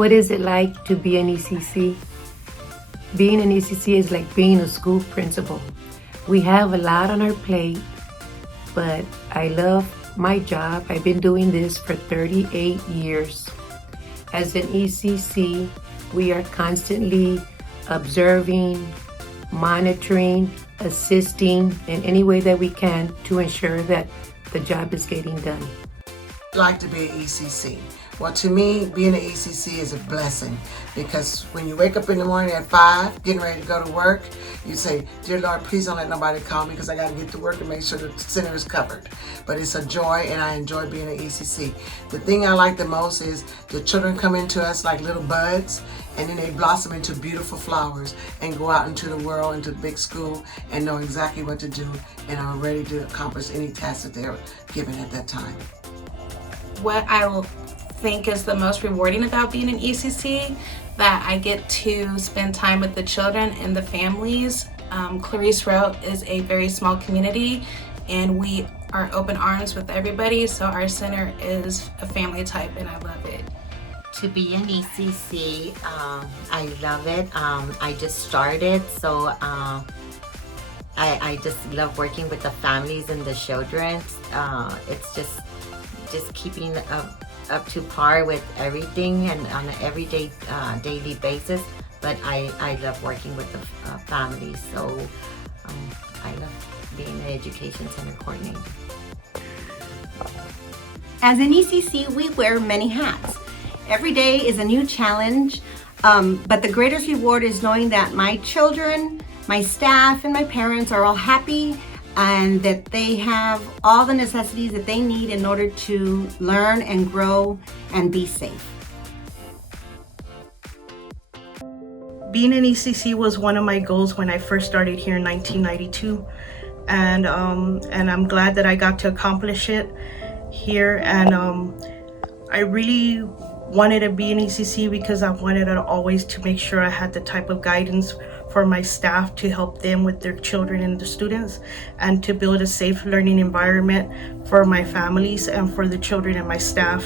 What is it like to be an ECC? Being an ECC is like being a school principal. We have a lot on our plate, but I love my job. I've been doing this for 38 years. As an ECC, we are constantly observing, monitoring, assisting in any way that we can to ensure that the job is getting done. Like to be an ECC? Well, to me, being an ECC is a blessing, because when you wake up in the morning at 5, getting ready to go to work, you say, "Dear Lord, please don't let nobody call me because I got to get to work and make sure the center is covered." But it's a joy, and I enjoy being an ECC. The thing I like the most is the children come into us like little buds, and then they blossom into beautiful flowers and go out into the world, into the big school, and know exactly what to do and are ready to accomplish any task that they're given at that time. What I will think is the most rewarding about being an ECC, that I get to spend time with the children and the families. Clarice Road is a very small community, and we are open arms with everybody, so our center is a family type, and I love it. To be an ECC, I love it. I just started, so I just love working with the families and the children. It's just keeping up to par with everything and on an everyday daily basis, but I love working with the families, so I love being an education center coordinator. As an ECC, we wear many hats. Every day is a new challenge, but the greatest reward is knowing that my children, my staff, and my parents are all happy and that they have all the necessities that they need in order to learn and grow and be safe. Being an ECC was one of my goals when I first started here in 1992, and I'm glad that I got to accomplish it here. And I really wanted to be an ECC because I wanted to always to make sure I had the type of guidance for my staff to help them with their children and the students, and to build a safe learning environment for my families and for the children and my staff,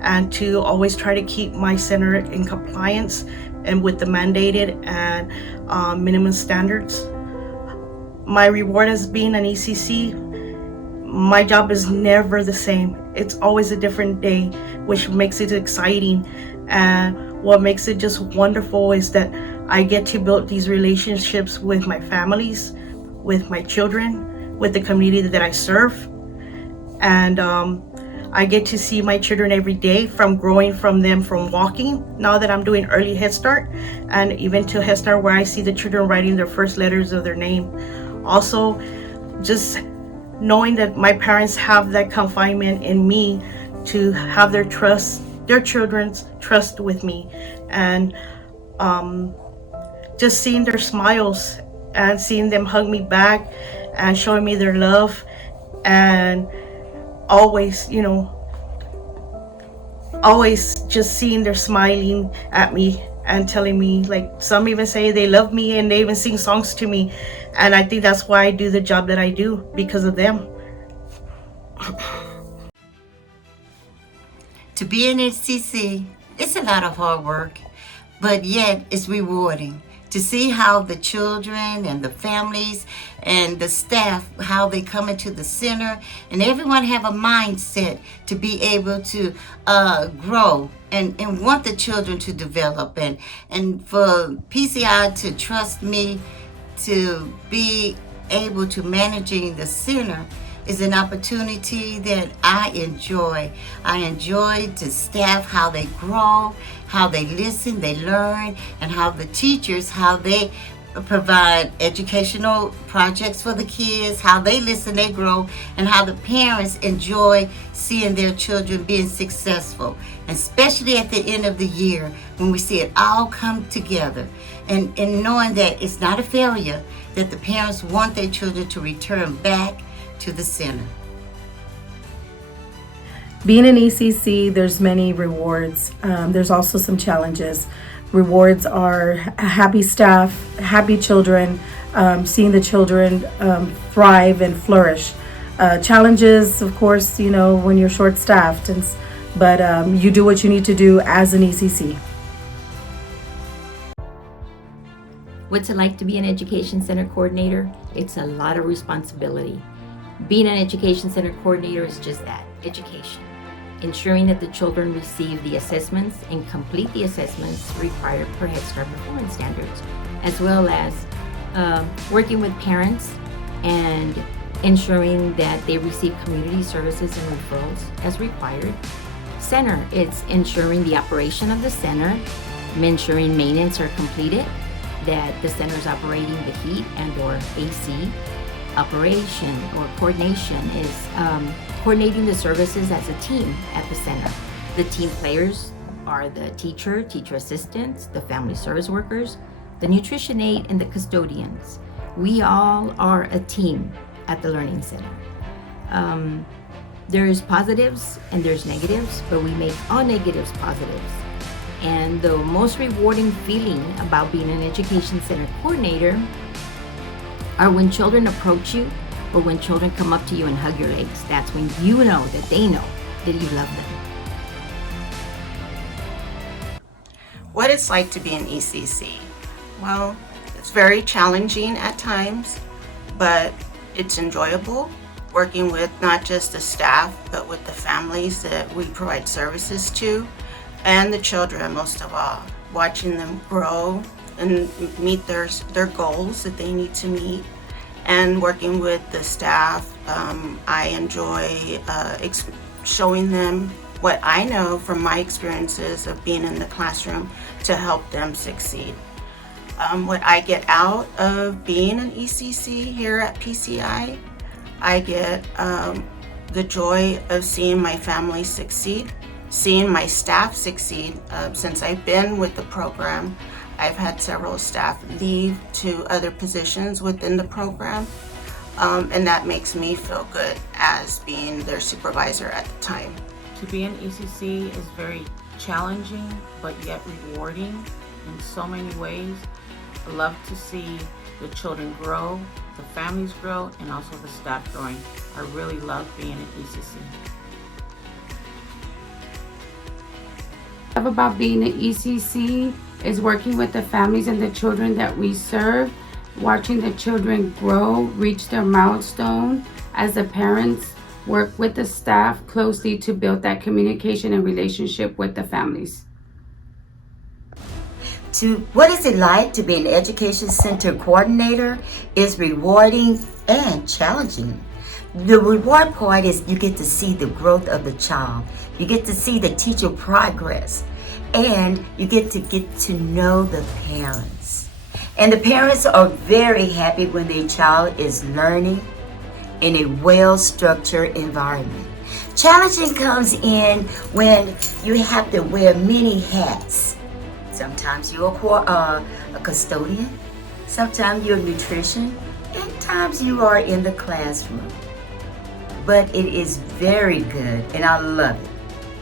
and to always try to keep my center in compliance and with the mandated and minimum standards. My reward as being an ECC, my job is never the same. It's always a different day, which makes it exciting. And what makes it just wonderful is that I get to build these relationships with my families, with my children, with the community that I serve. And I get to see my children every day, from growing from them from walking, now that I'm doing early Head Start, and even to Head Start where I see the children writing their first letters of their name. Also, just knowing that my parents have that confinement in me to have their trust, their children's trust with me, and just seeing their smiles and seeing them hug me back and showing me their love, and always just seeing their smiling at me and telling me, like some even say they love me and they even sing songs to me. And I think that's why I do the job that I do, because of them. To be an ECC, it's a lot of hard work, but yet it's rewarding to see how the children and the families and the staff, how they come into the center, and everyone have a mindset to be able to grow and want the children to develop, and for PCI to trust me to be able to managing the center is an opportunity that I enjoy. I enjoy the staff, how they grow, how they listen, they learn, and how the teachers, how they provide educational projects for the kids, how they listen, they grow, and how the parents enjoy seeing their children being successful, especially at the end of the year when we see it all come together, and knowing that it's not a failure, that the parents want their children to return back to the center. Being an ECC, there's many rewards. There's also some challenges. Rewards are happy staff, happy children, seeing the children thrive and flourish. Challenges, of course, when you're short-staffed, but you do what you need to do as an ECC. What's it like to be an Education Center coordinator? It's a lot of responsibility. Being an Education Center coordinator is just that, education. Ensuring that the children receive the assessments and complete the assessments required per Head Start performance standards, as well as working with parents and ensuring that they receive community services and referrals as required. Center, it's ensuring the operation of the center, ensuring maintenance are completed, that the center is operating the heat and or AC. Operation or coordination is coordinating the services as a team at the center. The team players are the teacher assistants, the family service workers, the nutrition aide, and the custodians. We all are a team at the Learning Center. There's positives and there's negatives, but we make all negatives positives. And the most rewarding feeling about being an Education Center coordinator are when children approach you or when children come up to you and hug your legs. That's when you know that they know that you love them. What it's like to be an ECC? Well, it's very challenging at times, but it's enjoyable working with not just the staff, but with the families that we provide services to, and the children most of all, watching them grow and meet their goals that they need to meet, and working with the staff. I enjoy showing them what I know from my experiences of being in the classroom to help them succeed. What I get out of being an ECC here at PCI, I get the joy of seeing my family succeed, seeing my staff succeed. Since I've been with the program, I've had several staff leave to other positions within the program, and that makes me feel good as being their supervisor at the time. To be an ECC is very challenging, but yet rewarding in so many ways. I love to see the children grow, the families grow, and also the staff growing. I really love being an ECC. What I love about being an ECC is working with the families and the children that we serve, watching the children grow, reach their milestone, as the parents work with the staff closely to build that communication and relationship with the families. What is it like to be an Education Center coordinator? Is rewarding and challenging. The reward part is you get to see the growth of the child. You get to see the teacher progress. And you get to know the parents. And the parents are very happy when their child is learning in a well-structured environment. Challenging comes in when you have to wear many hats. Sometimes you're a custodian, sometimes you're nutrition, and times you are in the classroom. But it is very good, and I love it.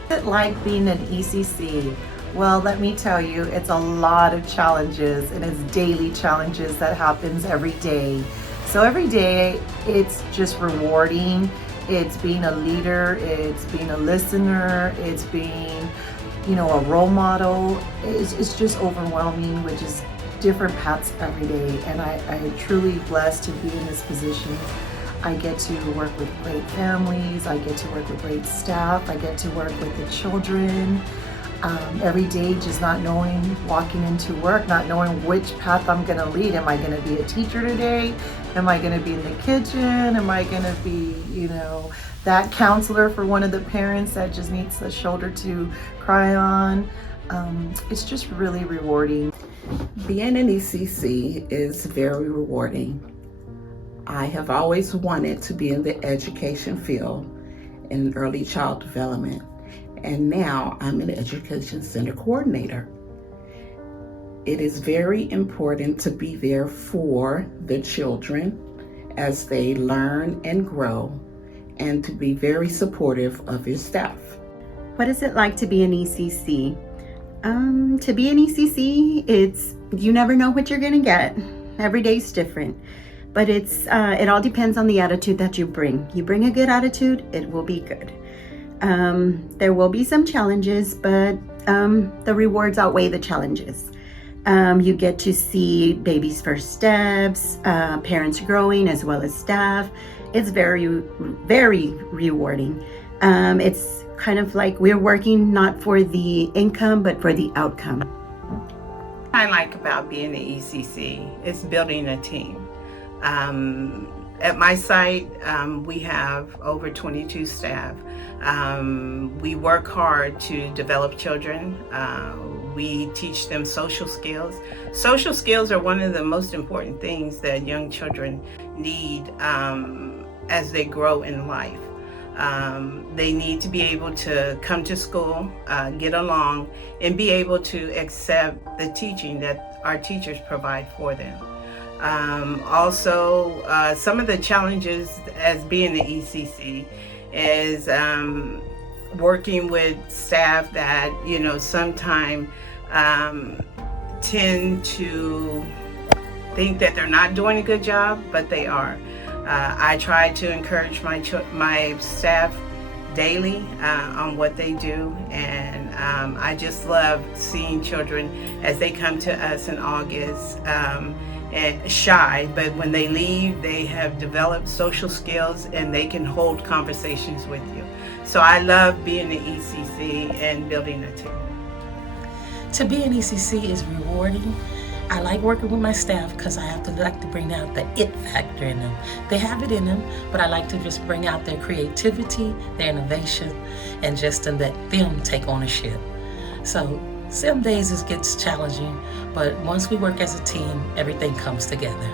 What's it like being an ECC? Well, let me tell you, it's a lot of challenges, and it's daily challenges that happens every day. So every day, it's just rewarding. It's being a leader, it's being a listener, it's being, a role model. It's just overwhelming with just different paths every day. And I'm truly blessed to be in this position. I get to work with great families, I get to work with great staff, I get to work with the children. Every day just not knowing, walking into work, not knowing which path I'm gonna lead. Am I gonna be a teacher today? Am I gonna be in the kitchen? Am I gonna be, that counselor for one of the parents that just needs a shoulder to cry on? It's just really rewarding. Being an ECC is very rewarding. I have always wanted to be in the education field in early child development. And now I'm an Education Center coordinator. It is very important to be there for the children as they learn and grow, and to be very supportive of your staff. What is it like to be an ECC? To be an ECC, you never know what you're gonna get. Every day's different. But it all depends on the attitude that you bring. You bring a good attitude, it will be good. There will be some challenges, but the rewards outweigh the challenges. You get to see babies' first steps, parents growing as well as staff. It's very, very rewarding. It's kind of like we're working not for the income, but for the outcome. What I like about being an ECC is building a team. At my site, we have over 22 staff. We work hard to develop children. We teach them social skills. Social skills are one of the most important things that young children need as they grow in life. They need to be able to come to school, get along, and be able to accept the teaching that our teachers provide for them. Also, some of the challenges as being an ECC is working with staff that, sometimes tend to think that they're not doing a good job, but they are. I try to encourage my staff daily on what they do, and I just love seeing children as they come to us in August and shy, but when they leave, they have developed social skills and they can hold conversations with you. So I love being an ECC and building a team. To be an ECC is rewarding. I like working with my staff because I like to bring out the it factor in them. They have it in them, but I like to just bring out their creativity, their innovation, and just to let them take ownership. So some days it gets challenging, but once we work as a team, everything comes together.